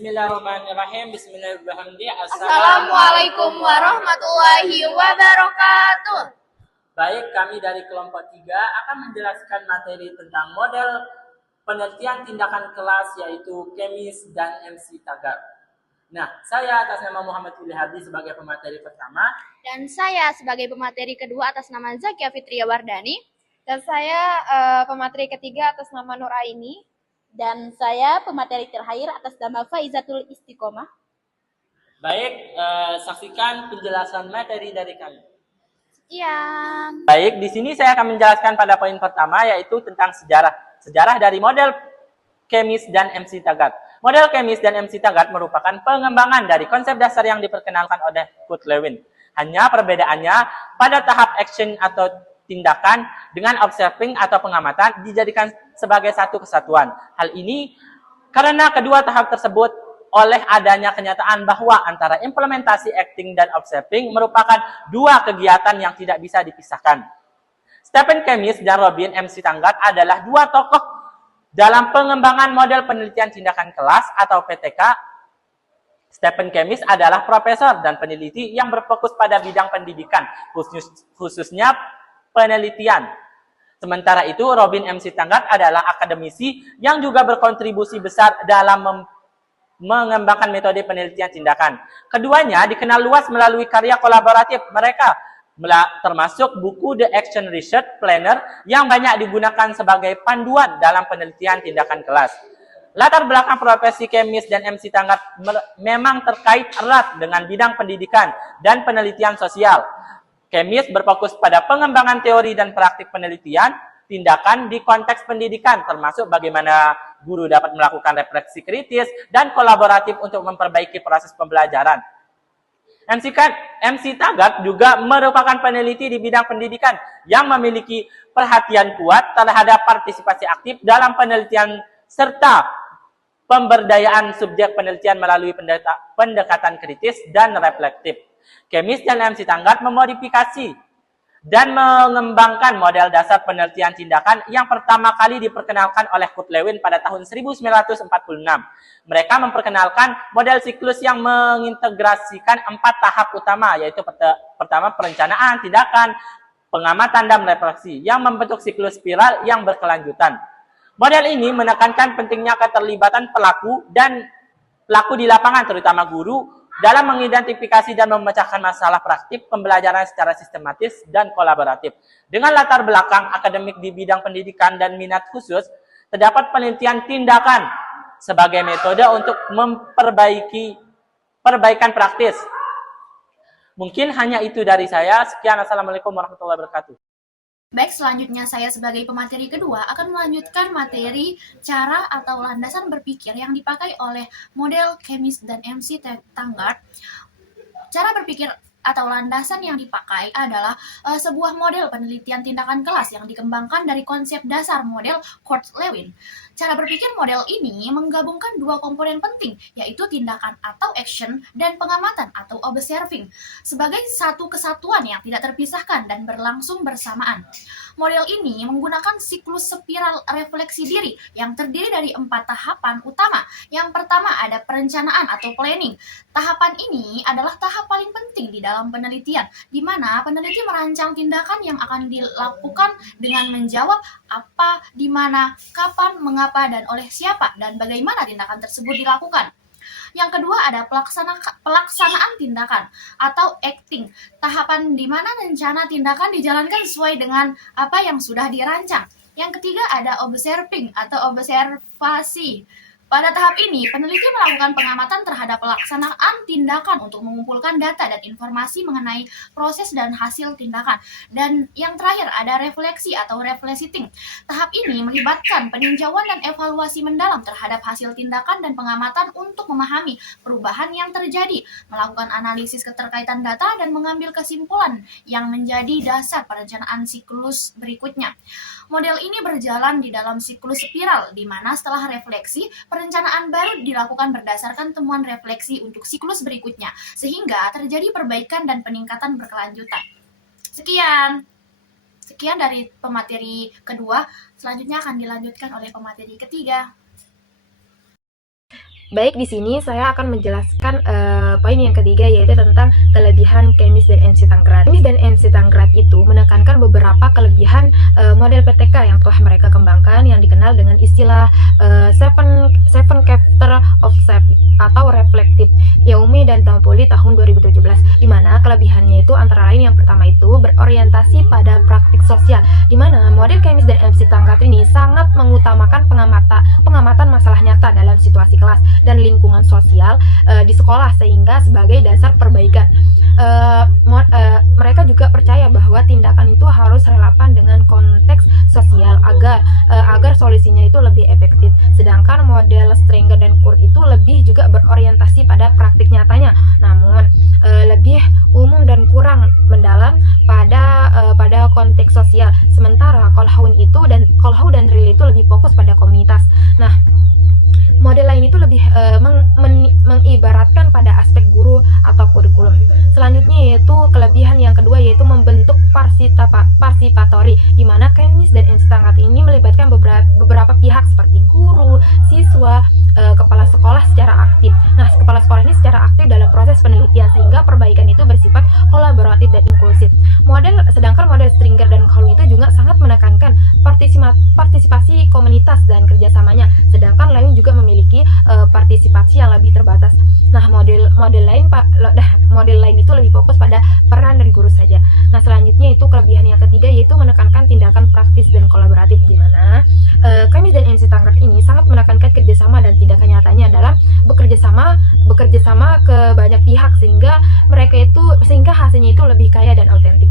Bismillahirrahmanirrahim. Bismillahirrahmanirrahim. Assalamualaikum warahmatullahi wabarakatuh. Baik, kami dari kelompok 3 akan menjelaskan materi tentang model penelitian tindakan kelas, yaitu Kemis dan MC Tagar. Nah, saya atas nama Muhammad Willy Hardi sebagai pemateri pertama. Dan saya sebagai pemateri kedua atas nama Zakia Fitria Wardani. Dan saya pemateri ketiga atas nama Nur Aini. Dan saya pemateri terakhir atas nama Faizatul Istiqomah. Baik, saksikan penjelasan materi dari kami. Sekian. Baik, di sini saya akan menjelaskan pada poin pertama, yaitu tentang sejarah dari model Kemis dan MC Taggart. Model Kemis dan MC Taggart merupakan pengembangan dari konsep dasar yang diperkenalkan oleh Kurt Lewin. Hanya perbedaannya pada tahap action atau tindakan dengan observing atau pengamatan dijadikan sebagai satu kesatuan. Hal ini karena kedua tahap tersebut oleh adanya kenyataan bahwa antara implementasi acting dan observing merupakan dua kegiatan yang tidak bisa dipisahkan. Stephen Kemis dan Robin MC Taggart adalah dua tokoh dalam pengembangan model penelitian tindakan kelas atau PTK. Stephen Kemis adalah profesor dan peneliti yang berfokus pada bidang pendidikan, khususnya penelitian. Sementara itu, Robin MC Taggart adalah akademisi yang juga berkontribusi besar dalam mengembangkan metode penelitian tindakan. Keduanya dikenal luas melalui karya kolaboratif mereka, termasuk buku The Action Research Planner yang banyak digunakan sebagai panduan dalam penelitian tindakan kelas. Latar belakang profesi Kemis dan MC Taggart memang terkait erat dengan bidang pendidikan dan penelitian sosial. Kemis berfokus pada pengembangan teori dan praktik penelitian tindakan di konteks pendidikan, termasuk bagaimana guru dapat melakukan refleksi kritis dan kolaboratif untuk memperbaiki proses pembelajaran. MC Taggart juga merupakan peneliti di bidang pendidikan yang memiliki perhatian kuat terhadap partisipasi aktif dalam penelitian serta pemberdayaan subjek penelitian melalui pendekatan kritis dan reflektif. Kemis dan MC Taggart memodifikasi dan mengembangkan model dasar penelitian tindakan yang pertama kali diperkenalkan oleh Kurt Lewin pada tahun 1946. Mereka memperkenalkan model siklus yang mengintegrasikan 4 tahap utama, yaitu pertama perencanaan, tindakan, pengamatan, dan refleksi, yang membentuk siklus spiral yang berkelanjutan. Model ini menekankan pentingnya keterlibatan pelaku di lapangan, terutama guru, dalam mengidentifikasi dan memecahkan masalah praktik pembelajaran secara sistematis dan kolaboratif. Dengan latar belakang akademik di bidang pendidikan dan minat khusus, terdapat penelitian tindakan sebagai metode untuk perbaikan praktis. Mungkin hanya itu dari saya. Sekian, Assalamualaikum warahmatullahi wabarakatuh. Baik, selanjutnya saya sebagai pemateri kedua akan melanjutkan materi cara atau landasan berpikir yang dipakai oleh model Kemis dan MC Taggart. Cara berpikir atau landasan yang dipakai adalah sebuah model penelitian tindakan kelas yang dikembangkan dari konsep dasar model Kurt Lewin. Cara berpikir model ini menggabungkan dua komponen penting, yaitu tindakan atau action dan pengamatan atau observing, sebagai satu kesatuan yang tidak terpisahkan dan berlangsung bersamaan. Model ini menggunakan siklus spiral refleksi diri yang terdiri dari 4 tahapan utama. Yang pertama ada perencanaan atau planning. Tahapan ini adalah tahap paling penting di dalam penelitian, di mana peneliti merancang tindakan yang akan dilakukan dengan menjawab apa, di mana, kapan, mengapa, dan oleh siapa, dan bagaimana tindakan tersebut dilakukan. Yang kedua ada pelaksanaan tindakan atau acting, tahapan di mana rencana tindakan dijalankan sesuai dengan apa yang sudah dirancang. Yang ketiga ada observing atau observasi. Pada tahap ini, peneliti melakukan pengamatan terhadap pelaksanaan tindakan untuk mengumpulkan data dan informasi mengenai proses dan hasil tindakan. Dan yang terakhir ada refleksi atau reflecting. Tahap ini melibatkan peninjauan dan evaluasi mendalam terhadap hasil tindakan dan pengamatan untuk memahami perubahan yang terjadi, melakukan analisis keterkaitan data, dan mengambil kesimpulan yang menjadi dasar perencanaan siklus berikutnya. Model ini berjalan di dalam siklus spiral, di mana setelah refleksi, perencanaan baru dilakukan berdasarkan temuan refleksi untuk siklus berikutnya, sehingga terjadi perbaikan dan peningkatan berkelanjutan. Sekian dari pemateri kedua, selanjutnya akan dilanjutkan oleh pemateri ketiga. Baik, di sini saya akan menjelaskan poin yang ketiga, yaitu tentang kelebihan Kemis dan MC Tanggrat. Kemis dan MC Tanggrat itu menekankan beberapa kelebihan model PTK yang telah mereka kembangkan, yang dikenal dengan istilah seven chapter of shape atau reflektif Yaomi dan Tampoli tahun 2017, di mana kelebihannya itu antara lain yang pertama itu berorientasi pada praktik sosial, di mana model Kemis dan MC Tanggrat ini sangat mengutamakan pengamatan masalah nyata dalam situasi kelas dan lingkungan sosial di sekolah, sehingga sebagai dasar perbaikan. Mereka juga percaya bahwa tindakan itu harus relevan dengan konteks sosial agar solusinya itu lebih efektif. Sedangkan model Stringer dan Kurt itu lebih juga berorientasi pada praktik nyatanya, namun lebih umum dan kurang mendalam pada konteks sosial. Sementara Kolhau dan Riley itu lebih fokus pada komunitas. Nah, model lain itu lebih mengibaratkan pada aspek guru atau kurikulum. Selanjutnya yaitu kelebihan yang kedua, yaitu membentuk partisipatori, di mana Kemis dan MC Tanggrat ini melibatkan beberapa pihak seperti guru, siswa, kepala sekolah secara aktif. Nah, kepala sekolah ini secara aktif dalam proses penelitian, sehingga perbaikan itu bersifat kolaboratif dan inklusif. Sedangkan model Stringer dan Kolhau itu juga sangat menekankan partisipasi komunitas dan kerjasamanya, sedangkan lain juga memiliki partisipasi yang lebih terbatas. Nah, model lain itu lebih fokus pada peran dan guru saja. Nah, selanjutnya itu kelebihan yang ketiga, yaitu menekankan tindakan praktis dan kolaboratif, di mana Kemis dan MC Tanggrat ini sangat menekankan kerjasama dan tindakan nyatanya dalam bekerja sama ke banyak pihak, sehingga hasilnya itu lebih kaya dan autentik.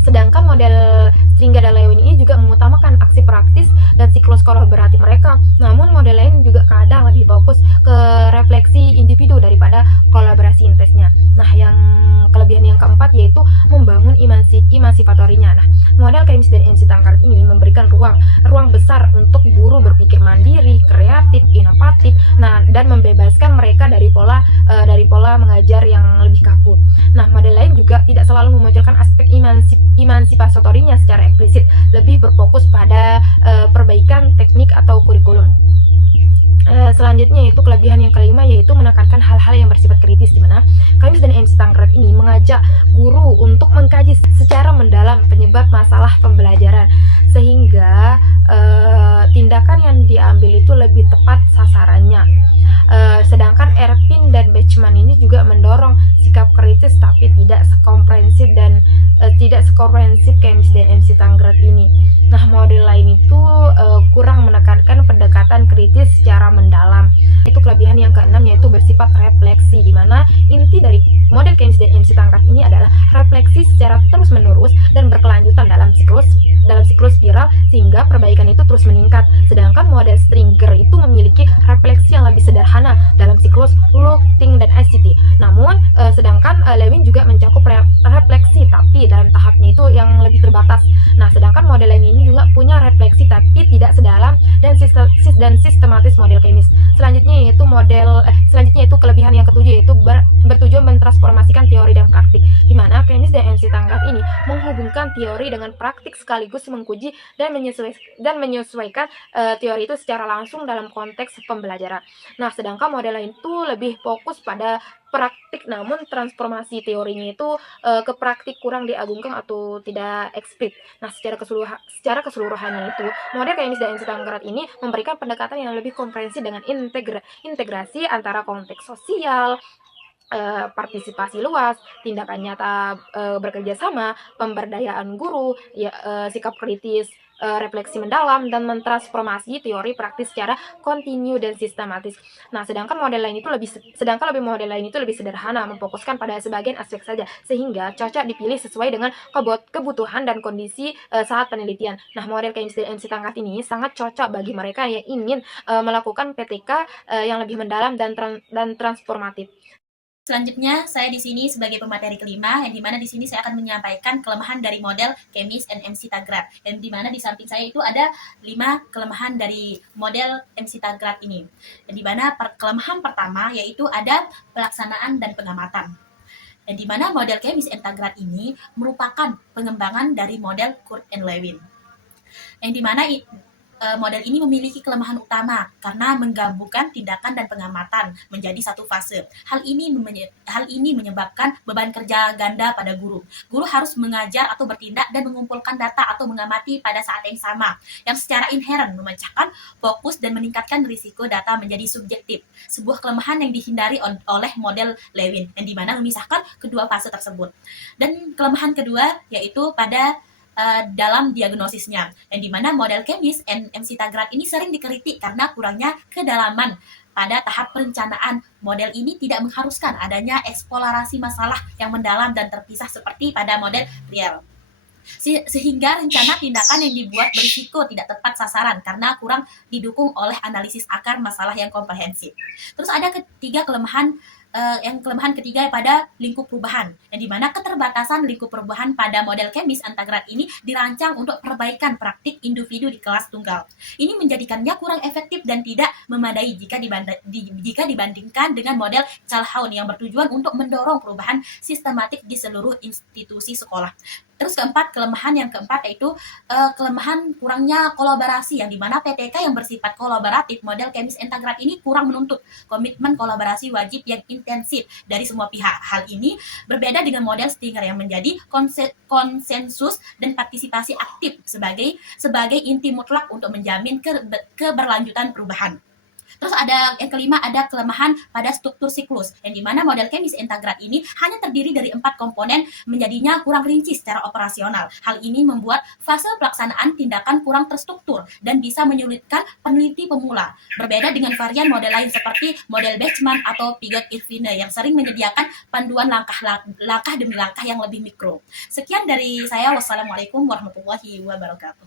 Sedangkan model Stringer dan Lewin ini juga mengutamakan aksi praktis dan siklus kolaboratif mereka. Namun model lain juga kadang lebih fokus ke refleksi individu daripada kolaborasi intensnya. Nah, yang kelebihan yang keempat yaitu membangun emansipatorinya. Nah, model Kemis dan MC Tanggrat ini memberikan ruang besar untuk guru berpikir mandiri, kreatif, inovatif, dan membebaskan mereka dari pola mengajar yang lebih kaku. Nah, model lain juga tidak selalu memunculkan aspek emansipatorinya secara eksplisit, lebih berfokus pada perbaikan teknik atau kurikulum. Selanjutnya yaitu kelebihan yang kelima, yaitu menekankan hal-hal yang bersifat kritis, di mana Kemis dan MC Tanggrat ini mengajak guru untuk mengkaji secara mendalam penyebab masalah pembelajaran, sehingga tindakan yang diambil itu lebih tepat sasarannya. Sedangkan Erpin dan Bachman ini juga mendorong sikap kritis tapi tidak sekomprehensif Kemis dan MC Tanggrat ini. Nah, model lain itu kurang menekankan pendekatan kritis secara mendalam. Itu kelebihan yang keenam, yaitu bersifat refleksi, di mana inti dari model Kemis dan MC Tanggrat ini adalah refleksi secara terus-menerus dan berkelanjutan dalam siklus spiral, sehingga perbaikan itu terus meningkat. Sedangkan model Stringer itu memiliki refleksi yang lebih sederhana dalam siklus Look, Think, dan ICT. Namun sedangkan Lewin juga mencakup refleksi tapi dalam tahapnya itu yang lebih terbatas. Nah, sedangkan model lain ini juga punya refleksi tapi tidak sedalam dan sistematis model Kemis. Selanjutnya yaitu kelebihan yang ketujuh, yaitu bertujuan mentransformasikan teori dan praktik, di mana Kemis dan MC Tanggrat ini menghubungkan teori dengan praktik sekaligus mengkuji dan menyesuaikan teori itu secara langsung dalam konteks pembelajaran. Nah, sedangkan model lain itu lebih fokus pada praktik, namun transformasi teorinya itu ke praktik kurang diagungkan atau tidak eksplisit. Nah, secara keseluruhannya itu model Kemis dan MC Tanggrat ini memberikan pendekatan yang lebih komprehensif dengan integrasi antara konteks sosial, partisipasi luas, tindakan nyata bekerja sama, pemberdayaan guru, sikap kritis, refleksi mendalam, dan mentransformasi teori praktis secara kontinu dan sistematis. Nah, sedangkan model lain itu lebih sederhana, memfokuskan pada sebagian aspek saja, sehingga cocok dipilih sesuai dengan kebutuhan dan kondisi saat penelitian. Nah, model Kemis dan MC Tanggrat ini sangat cocok bagi mereka yang ingin melakukan PTK yang lebih mendalam dan transformatif. Selanjutnya, saya di sini sebagai pemateri kelima, yang dimana di sini saya akan menyampaikan kelemahan dari model Kemis dan MC Tanggrat. Dan dimana di samping saya itu ada 5 kelemahan dari model MC Tanggrat ini. Dan dimana kelemahan pertama yaitu ada pelaksanaan dan pengamatan. Dan dimana model Kemis dan Tanggrat ini merupakan pengembangan dari model Kurt and Lewin. Yang dimana model ini memiliki kelemahan utama karena menggabungkan tindakan dan pengamatan menjadi satu fase. Hal ini menyebabkan beban kerja ganda pada guru. Guru harus mengajar atau bertindak dan mengumpulkan data atau mengamati pada saat yang sama, yang secara inheren memecahkan fokus dan meningkatkan risiko data menjadi subjektif. Sebuah kelemahan yang dihindari oleh model Lewin, yang dimana memisahkan kedua fase tersebut. Dan kelemahan kedua yaitu pada dalam diagnosisnya, yang dimana model Kemis and MC Taggart ini sering dikritik karena kurangnya kedalaman pada tahap perencanaan. Model ini tidak mengharuskan adanya eksplorasi masalah yang mendalam dan terpisah seperti pada model Riel. Sehingga rencana tindakan yang dibuat berisiko tidak tepat sasaran karena kurang didukung oleh analisis akar masalah yang komprehensif. Terus ada kelemahan ketiga pada lingkup perubahan, yang dimana keterbatasan lingkup perubahan pada model Kemis and Taggart ini dirancang untuk perbaikan praktik individu di kelas tunggal. Ini menjadikannya kurang efektif dan tidak memadai jika dibandingkan dengan model Calhoun yang bertujuan untuk mendorong perubahan sistematik di seluruh institusi sekolah. Terus kelemahan yang keempat yaitu kelemahan kurangnya kolaborasi, yang dimana PTK yang bersifat kolaboratif model Kemis and Taggart ini kurang menuntut komitmen kolaborasi wajib yang intensif dari semua pihak. Hal ini berbeda dengan model Stinger yang menjadi konsensus dan partisipasi aktif sebagai inti mutlak untuk menjamin keberlanjutan perubahan. Terus yang kelima ada kelemahan pada struktur siklus, yang dimana model Kemis and Taggart ini hanya terdiri dari 4 komponen, menjadinya kurang rinci secara operasional. Hal ini membuat fase pelaksanaan tindakan kurang terstruktur dan bisa menyulitkan peneliti pemula. Berbeda dengan varian model lain seperti model Bachmann atau Piaget-Irvine yang sering menyediakan panduan langkah demi langkah yang lebih mikro. Sekian dari saya. Wassalamualaikum warahmatullahi wabarakatuh.